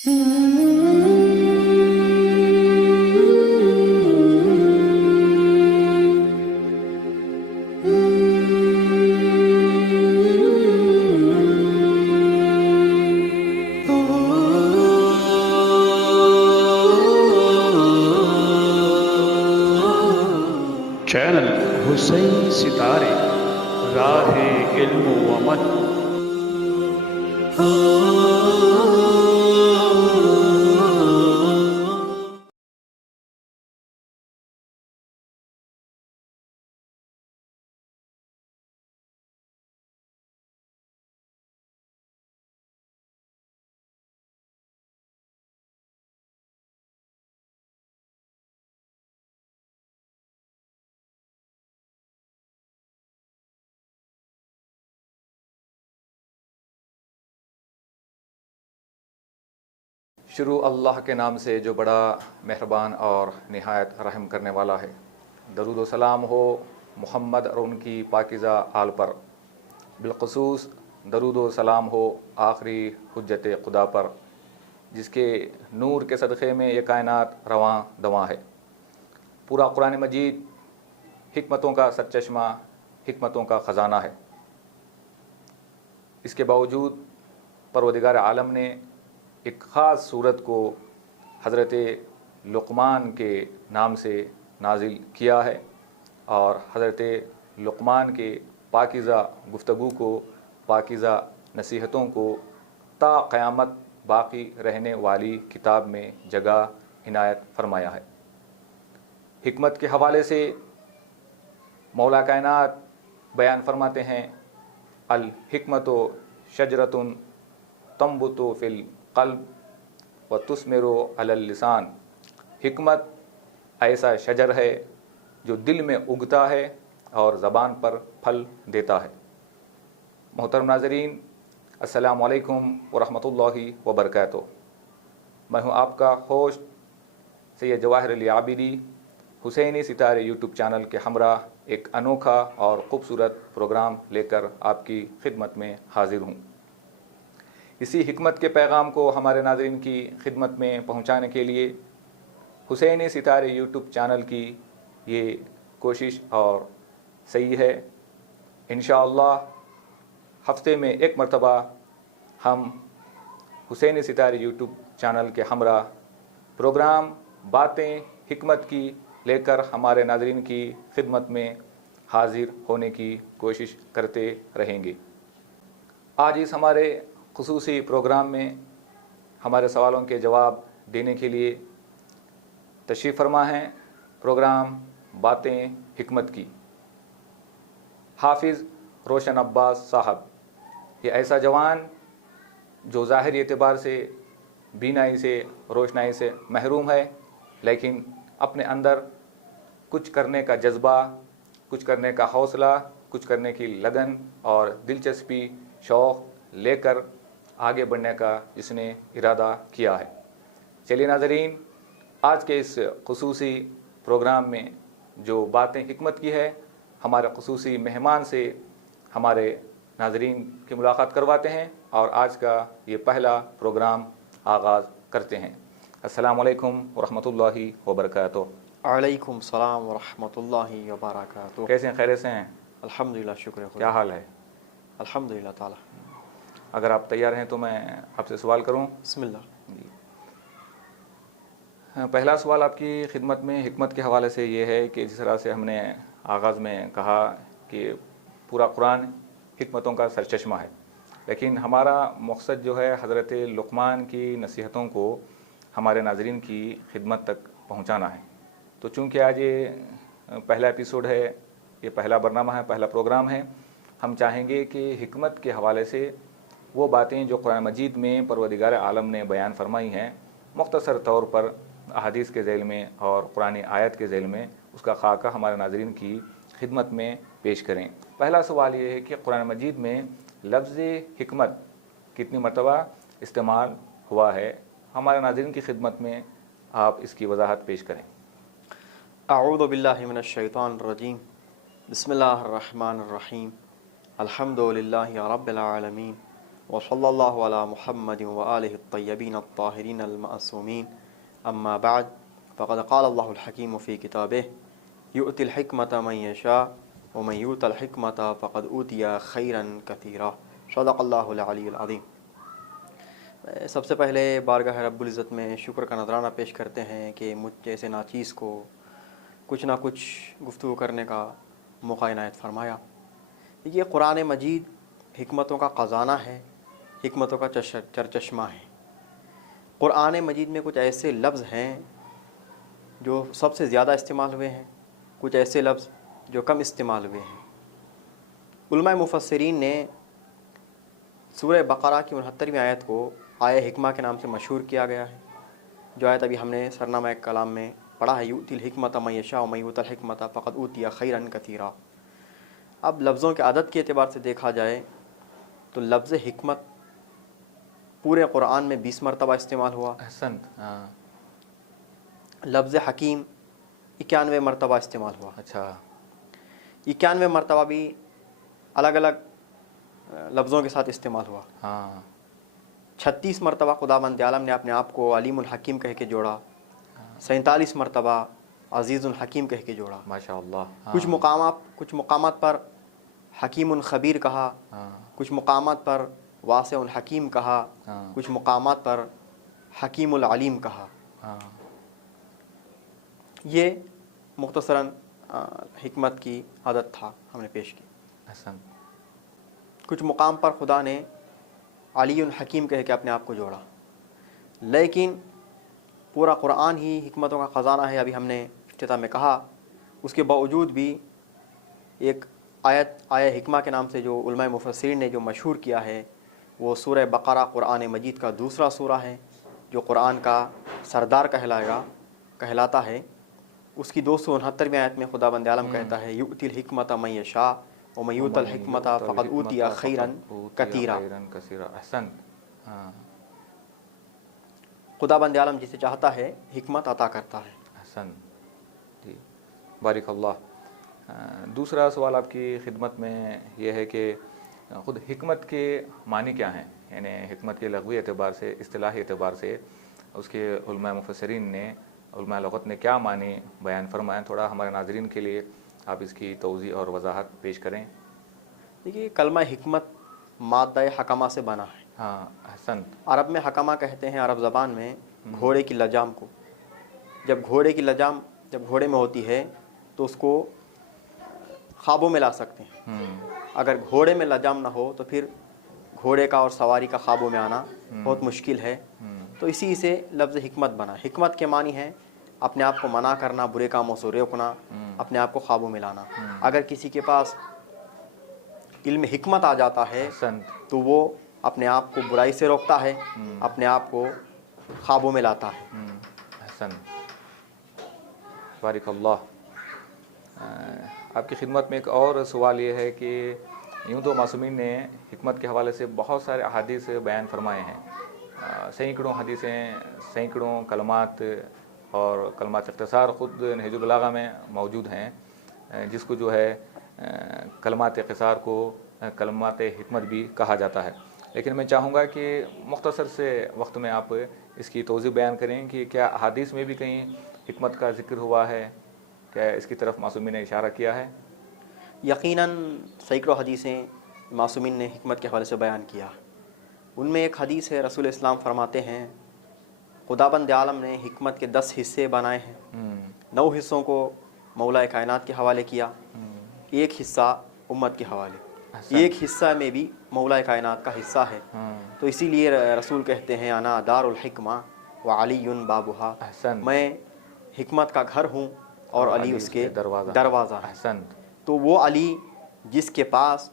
Channel حسین ستارے راہ علم و عمل۔ شروع اللہ کے نام سے جو بڑا مہربان اور نہایت رحم کرنے والا ہے۔ درود و سلام ہو محمد اور ان کی پاکیزہ آل پر، بالخصوص درود و سلام ہو آخری حجت خدا پر، جس کے نور کے صدقے میں یہ کائنات رواں دواں ہے۔ پورا قرآن مجید حکمتوں کا سرچشمہ، حکمتوں کا خزانہ ہے۔ اس کے باوجود پروردگار عالم نے ایک خاص صورت کو حضرت لقمان کے نام سے نازل کیا ہے، اور حضرت لقمان کے پاکیزہ گفتگو کو، پاکیزہ نصیحتوں کو تا قیامت باقی رہنے والی کتاب میں جگہ عنایت فرمایا ہے۔ حکمت کے حوالے سے مولا کائنات بیان فرماتے ہیں، الحکمت شجرۃ تنبت فی القلب وتثمر علی اللسان۔ حکمت ایسا شجر ہے جو دل میں اگتا ہے اور زبان پر پھل دیتا ہے۔ محترم ناظرین، السلام علیکم ورحمۃ اللہ وبرکاتہ۔ میں ہوں آپ کا ہوسٹ سید جواہر علی عابدی، حسینی ستارے یوٹیوب چینل کے ہمراہ ایک انوکھا اور خوبصورت پروگرام لے کر آپ کی خدمت میں حاضر ہوں۔ اسی حکمت کے پیغام کو ہمارے ناظرین کی خدمت میں پہنچانے کے لیے حسینی ستارے یوٹیوب چینل کی یہ کوشش اور سعی ہے۔ انشاءاللہ ہفتے میں ایک مرتبہ ہم حسینی ستارے یوٹیوب چینل کے ہمراہ پروگرام باتیں حکمت کی لے کر ہمارے ناظرین کی خدمت میں حاضر ہونے کی کوشش کرتے رہیں گے۔ آج اس ہمارے خصوصی پروگرام میں ہمارے سوالوں کے جواب دینے کے لیے تشریف فرما ہیں پروگرام باتیں حکمت کی حافظ روشن عباس صاحب۔ یہ ایسا جوان جو ظاہری اعتبار سے بینائی سے، روشنائی سے محروم ہے، لیکن اپنے اندر کچھ کرنے کا جذبہ، کچھ کرنے کا حوصلہ، کچھ کرنے کی لگن اور دلچسپی، شوق لے کر آگے بڑھنے کا جس نے ارادہ کیا ہے۔ چلیے ناظرین، آج کے اس خصوصی پروگرام میں جو باتیں حکمت کی ہے، ہمارے خصوصی مہمان سے ہمارے ناظرین کی ملاقات کرواتے ہیں اور آج کا یہ پہلا پروگرام آغاز کرتے ہیں۔ السلام علیکم ورحمۃ اللہ وبرکاتہ۔ وعلیکم السلام ورحمۃ اللہ وبرکاتہ۔ کیسے ہیں؟ خیریت سے ہیں؟ الحمدللہ، شکر خدا۔ کیا حال ہے؟ الحمدللہ تعالی۔ اگر آپ تیار ہیں تو میں آپ سے سوال کروں؟ بسم اللہ۔ جی، پہلا سوال آپ کی خدمت میں حکمت کے حوالے سے یہ ہے کہ جس طرح سے ہم نے آغاز میں کہا کہ پورا قرآن حکمتوں کا سرچشمہ ہے، لیکن ہمارا مقصد جو ہے حضرت لقمان کی نصیحتوں کو ہمارے ناظرین کی خدمت تک پہنچانا ہے۔ تو چونکہ آج یہ پہلا ایپیسوڈ ہے، یہ پہلا برنامہ ہے، پہلا پروگرام ہے، ہم چاہیں گے کہ حکمت کے حوالے سے وہ باتیں جو قرآن مجید میں پروردگار عالم نے بیان فرمائی ہیں، مختصر طور پر احادیث کے ذیل میں اور قرآن آیت کے ذیل میں اس کا خاکہ ہمارے ناظرین کی خدمت میں پیش کریں۔ پہلا سوال یہ ہے کہ قرآن مجید میں لفظ حکمت کتنی مرتبہ استعمال ہوا ہے؟ ہمارے ناظرین کی خدمت میں آپ اس کی وضاحت پیش کریں۔ اعوذ باللہ من الشیطان الرجیم، بسم اللہ الرحمن الرحیم، الحمد للہ رب العالمین، वसल्लल्लाहु अला मुहम्मद व आलिहि अत्तय्यबीन अत्ताहिरीन अल-मअसूमीन अम्मा बाद फ़क़द क़ाल अल्लाहुल हकीम फ़ी किताबिही युअतिल हिकमत मन यशा व मन युअतल हिकमत फ़क़द ऊतिया खैरन कसीरा। सदक़ल्लाहुल अलीयुल अज़ीम। सबसे पहले बारगाह रब्बुल इज़्ज़त में शुक्र का नज़राना पेश करते हैं कि मुझ जैसे नाचीज़ को कुछ ना कुछ गुफ्तगू करने का मौका इनायत फ़रमाया। ये कुरान मजीद हिकमतों का ख़ज़ाना है, हिकमतों का चरचश्मा है। कुरान मजीद में कुछ ऐसे लफ्ज़ हैं जो सबसे ज़्यादा इस्तेमाल हुए हैं, कुछ ऐसे लफ्ज़ जो कम इस्तेमाल हुए हैं। उलमाए मुफस्सिरीन ने सूरह बक़रा की 69वीं आयत को आय हिकमा के नाम से मशहूर किया गया है। जो आयत अभी हमने सरनामा कलाम में पढ़ा है, युतिल हिकमत मन यशा व मन युतिल हिकमत फ़क़द ऊतिया खैरन कसीरा। अब लफ्ज़ों के अदद के एतबार से देखा जाए तो लफ्ज़ हिकमत पूरे कुरान में 20 मरतबा इस्तेमाल हुआ। लफ्ज़ हकीम 91 मरतबा इस्तेमाल हुआ। अच्छा, 91 मरतबा भी अलग अलग लफ्ज़ों के साथ इस्तेमाल हुआ। हाँ। 36 मरतबा खुदावंद आलम ने अपने आप को अलीमुल हकीम कह के जोड़ा। 47 मरतबा अज़ीज़ुल हकीम कह के जोड़ा। माशाअल्लाह। हाँ। कुछ मुकामात पर हकीमुल खबीर कहा, कुछ मुकामात पर वासिउल हकीम कहा, कुछ मुकामात पर हकीमुल अलीम कहा। ये मुख्तसरन हिकमत की आदत था हमने पेश की। कुछ मुकाम पर खुदा ने अलीउल हकीम कह के अपने आप को जोड़ा, लेकिन पूरा कुरान ही हिकमतों का ख़ज़ाना है। अभी हमने इफ्तिताह में कहा, उसके बावजूद भी एक आयत हिकमा के नाम से जो उलमाए मुफस्सिरीन ने जो मशहूर किया है वो सूरह बक़रा कुरान मजीद का दूसरा सूरा है, जो कुरान का सरदार कहलाता है। उसकी 269वीं आयत में खुदाबंद आलम कहता है युतिल हिकमत मन यशा व मन युतिल हिकमत फ़क़द ऊतिया खैरन कसीरा। खुदाबंद आलम जिसे चाहता है हिकमत अता करता है। हसन जी, बारिकल्लाह। दूसरा सवाल आपकी खिदमत में यह है कि ख़ुद हिकमत के मानी क्या हैं, यानी हिकमत के लग़वी एतबार से, इस्तिलाही एतबार से उसके उलमाए मुफस्सिरीन ने, उलमाए लुग़त ने क्या मानी बयान फरमाएं। थोड़ा हमारे नाज़रीन के लिए आप इसकी तौज़ी और वज़ाहत पेश करें। देखिए, कलमा हिकमत माद्दा हकमा से बना है। हाँ, हसन। अरब में हकमा कहते हैं, अरब ज़बान में घोड़े की लजाम को। जब घोड़े की लजाम जब घोड़े में होती है तो उसको ख्वाबों में ला सकते हैं। अगर घोड़े में लजाम ना हो तो फिर घोड़े का और सवारी का ख्वाबों में आना बहुत मुश्किल है। तो इसी से लफ्ज़ हिकमत बना। हिकमत के मानी है अपने आप को मना करना, बुरे कामों से रोकना, अपने आप को ख्वाबों में लाना। अगर किसी के पास इल्म हिकमत आ जाता है तो वो अपने आप को बुराई से रोकता है, अपने आप को ख्वाबों में लाता है। हसन, बारिकल्लाह। आपकी खिदमत में एक और सवाल ये है कि यूँ तो मासूमीन ने हिकमत के हवाले से बहुत सारे अहादीस बयान फरमाए हैं, सैकड़ों हदीसें, सैकड़ों कलमात और कलमात इख्तिसार ख़ुद नहजुल बलागा में मौजूद हैं, जिसको जो है कलमात इख्तिसार को कलमात हिकमत भी कहा जाता है। लेकिन मैं चाहूँगा कि मुख्तसर से वक्त में आप इसकी तौज़ीह बयान करें कि क्या अहादीस में भी कहीं हिकमत का ज़िक्र हुआ है, क्या इसकी तरफ मासूमीन ने इशारा किया है? यकीनन सैकड़ों हदीसें मासूमीन ने हिकमत के हवाले से बयान किया। उनमें एक हदीस है, रसूल इस्लाम फरमाते हैं खुदाबंद आलम ने हिकमत के 10 हिस्से बनाए हैं। 9 हिस्सों को मौला कायनात के हवाले किया, एक हिस्सा उम्मत के हवाले, एक हिस्सा में भी मौला कायनात का हिस्सा है। तो इसीलिए रसूल कहते हैं अना दारुल हिकमा व अलीयुन बाबुहा, मैं हिकमत का घर हूँ और अली उसके दरवाज़ा है। तो वो अली जिसके पास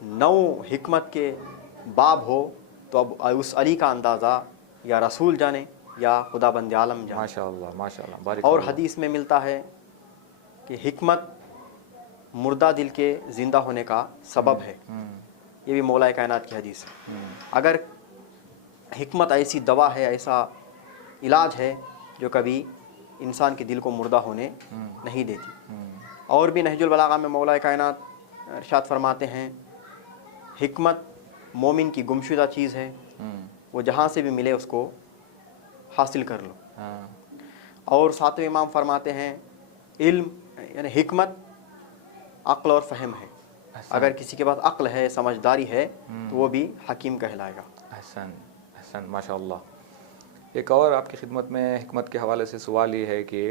9 हिकमत के बाब हो, तो अब उस अली का अंदाज़ा या रसूल जाने या खुदाबंद आलम जाने। माशाअल्लाह, माशाअल्लाह। और हदीस में मिलता है कि हिकमत मुर्दा दिल के ज़िंदा होने का सबब है। ये भी मौला कायनात की हदीस है। अगर हिकमत ऐसी दवा है, ऐसा इलाज है जो कभी इंसान के दिल को मुर्दा होने नहीं देती। और भी नहजुल बलागा में मौला कायनात इरशाद फरमाते हैं हिकमत मोमिन की गुमशुदा चीज़ है, वो जहाँ से भी मिले उसको हासिल कर लो। और सातवें इमाम फरमाते हैं इल्म यानी हिकमत अक्ल और फ़हम है। अगर किसी के पास अक्ल है, समझदारी है, तो वो भी हकीम कहलाएगा। अहसन अहसन, माशाअल्लाह। एक और आपकी खिदमत में हिकमत के हवाले से सवाल ये है कि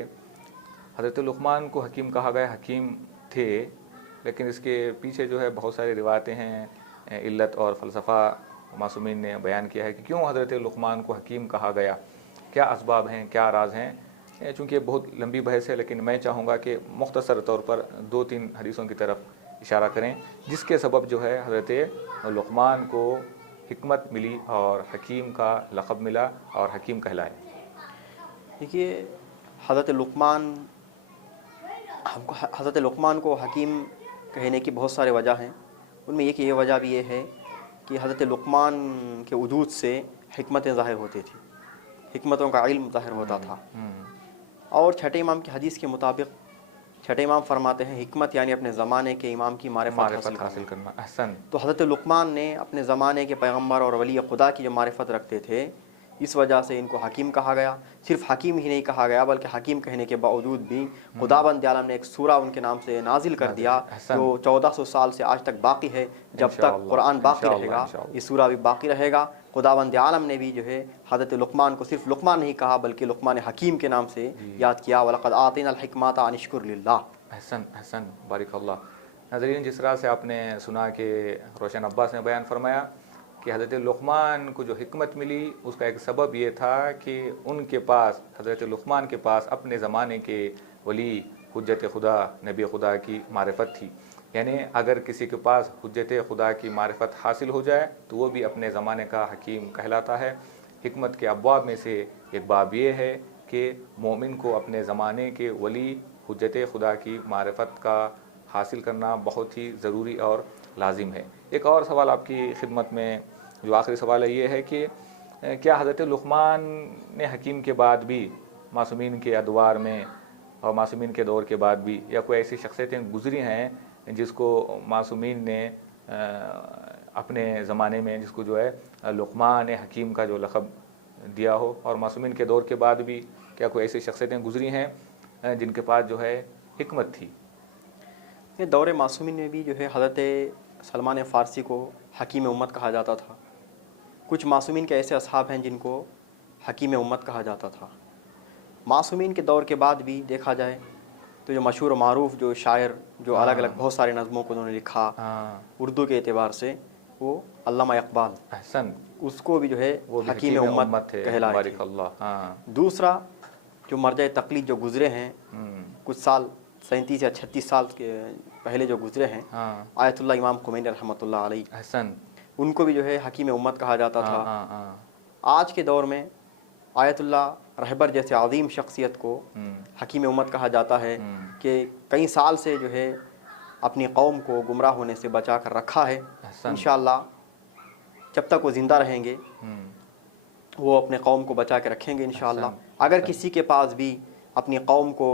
हज़रत लुक़मान को हकीम कहा गया, हकीम थे, लेकिन इसके पीछे जो है बहुत सारी रिवायतें हैं, इल्लत और फ़लसफ़ा मासूमीन ने बयान किया है कि क्यों हज़रत लुक़मान को हकीम कहा गया, क्या असबाब हैं, क्या राज हैं। चूँकि बहुत लंबी बहस है, लेकिन मैं चाहूँगा कि मुख्तसर तौर पर 2-3 हदीसों की तरफ इशारा करें जिसके सबब जो है हज़रत लुक़मान को हिकमत मिली और हकीम का लक़ब मिला और हकीम कहलाए। देखिए, हज़रत लुक़मान को हकीम कहने की बहुत सारे वजह हैं। उनमें एक ये वजह भी ये है कि हज़रत लुक़मान के वजूद से हिकमतें ज़ाहिर होती थी, हिकमतों का इल्म ज़ाहिर होता था। और छठे इमाम की हदीस के मुताबिक छठे इमाम फरमाते हैं हिकमत यानी अपने ज़माने के इमाम की मारिफत हासिल करना। अहसन। तो हज़रत लुक़मान ने अपने ज़माने के पैगम्बर और वली खुदा की जो मारिफत रखते थे, इस वजह से इनको हकीम कहा गया। सिर्फ हकीम ही नहीं कहा गया, बल्कि हकीम कहने के बावजूद भी खुदाबंद आलम ने एक सूरा उनके नाम से नाजिल कर दिया जो 1400 साल से आज तक बाकी है। जब तक कुरान बाकी रहेगा ये सूरा भी बाकी रहेगा। खुदाबंद आलम ने भी जो है हज़रत लुक़मान को सिर्फ लुक़मान नहीं कहा, बल्कि लुक़मान हकीम के नाम से याद किया। वलक़द आतिनल हिकमत अन इश्कुर लिल्लाह। अहसन अहसन, बारिकल्लाह। नाज़रीन, जिस तरह से आपने सुना कि रोशन अब्बास ने बयान फरमाया कि हज़रत लुक़मान को जो हिकमत मिली उसका एक सबब ये था कि उनके पास, हज़रत लुक़मान के पास अपने ज़माने के वली हुज्जत खुदा नबी खुदा की मारिफत थी। यानी अगर किसी के पास हुज्जत खुदा की मारिफत हासिल हो जाए तो वो भी अपने ज़माने का हकीम कहलाता है। हिकमत के अब्वाब में से एक बाब ये है कि मोमिन को अपने ज़माने के वली हुज्जत खुदा की मारिफत का हासिल करना बहुत ही ज़रूरी और लाजिम है। एक और सवाल आपकी खिदमत में जो आखिरी सवाल है ये है कि क्या हज़रत लुक़मान ने हकीम के बाद भी मासूमीन के अदवार में और मासूमीन के दौर के बाद भी या कोई ऐसी शख्सियतें गुज़री हैं जिसको मासूमीन ने अपने ज़माने में जिसको जो है लुक़मान हकीम का जो लक़ब दिया हो, और मासूमीन के दौर के बाद भी क्या कोई ऐसी शख्सियतें गुज़री हैं जिनके पास जो है हिकमत थी? ये दौरे मासूमीन में भी जो है हज़रत सलमान फ़ारसी को हकीम उम्मत कहा जाता था। कुछ मासूमीन के ऐसे असहाब हैं जिनको हकीम उम्मत कहा जाता था। मासूमीन के दौर के बाद भी देखा जाए तो जो मशहूर मारूफ जो शायर जो अलग अलग बहुत सारे नज़मों को उन्होंने लिखा उर्दू के एतबार से, वो अल्लामा इक़बाल, अहसन, उसको भी जो है वो हकीम उम्मत कहलाए थे। दूसरा जो मर्जा तक़लीद जो गुज़रे हैं कुछ साल 37 या 36 साल के पहले जो गुज़रे हैं, आयतुल्लाह इमाम खुमैनी रहमतुल्लाह अलैह, अहसन, उनको भी जो है हकीम उम्मत कहा जाता था। आज के दौर में आयतुल्लाह रहबर जैसे अज़ीम शख्सियत को हकीम उम्मत कहा जाता है कि कई साल से जो है अपनी कौम को गुमराह होने से बचा कर रखा है। इंशाअल्लाह जब तक वो ज़िंदा रहेंगे वो अपने कौम को बचा के रखेंगे इंशाअल्लाह। अगर किसी के पास भी अपनी कौम को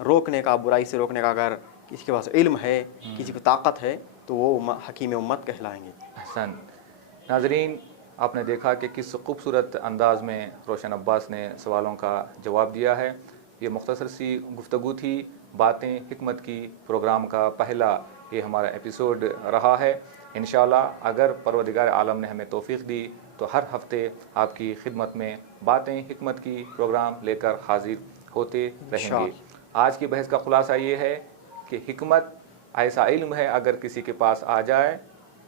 रोकने का, बुराई से रोकने का अगर किसी के पास इल्म है, किसी को ताकत है, तो वो हकीम उम्मत कहलाएंगे। अहसन। नाज़रीन, आपने देखा कि किस खूबसूरत अंदाज़ में रोशन अब्बास ने सवालों का जवाब दिया है। ये मुख्तसर सी गुफ्तगू थी, बातें हिकमत की प्रोग्राम का पहला ये हमारा एपिसोड रहा है। इंशाअल्लाह अगर परवरदिगार आलम ने हमें तौफीक दी तो हर हफ्ते आपकी खिदमत में बातें हिकमत की प्रोग्राम लेकर हाजिर होते रहेंगे। आज की बहस का खुलासा ये है कि हिकमत ऐसा इल्म है अगर किसी के पास आ जाए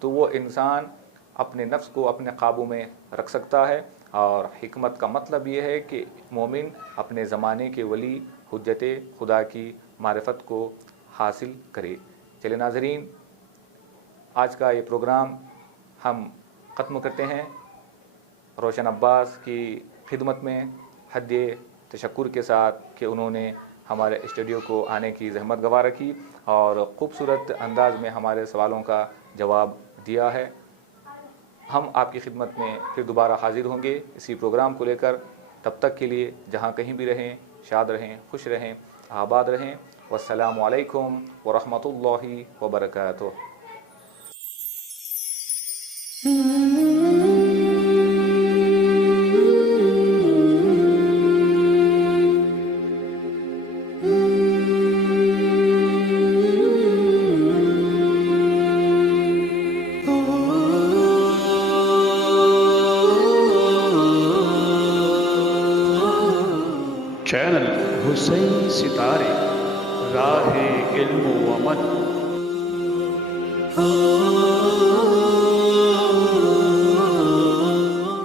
तो वो इंसान अपने नफ्स को अपने काबू में रख सकता है, और हिकमत का मतलब ये है कि मोमिन अपने ज़माने के वली हुज्जत खुदा की मारिफत को हासिल करे। चले नाज़रीन, आज का ये प्रोग्राम हम ख़त्म करते हैं। रोशन अब्बास की खिदमत में हद्दे तशक्कुर के साथ कि उन्होंने हमारे स्टूडियो को आने की ज़हमत गवा रखी और ख़ूबसूरत अंदाज में हमारे सवालों का जवाब दिया है। हम आपकी खिदमत में फिर दोबारा हाजिर होंगे इसी प्रोग्राम को लेकर। तब तक के लिए जहाँ कहीं भी रहें, शाद रहें, खुश रहें, आबाद रहें। वस्सलामु अलैकुम व रहमतुल्लाहि व बरकातुहू। حسین ستارے راہ علم و عمل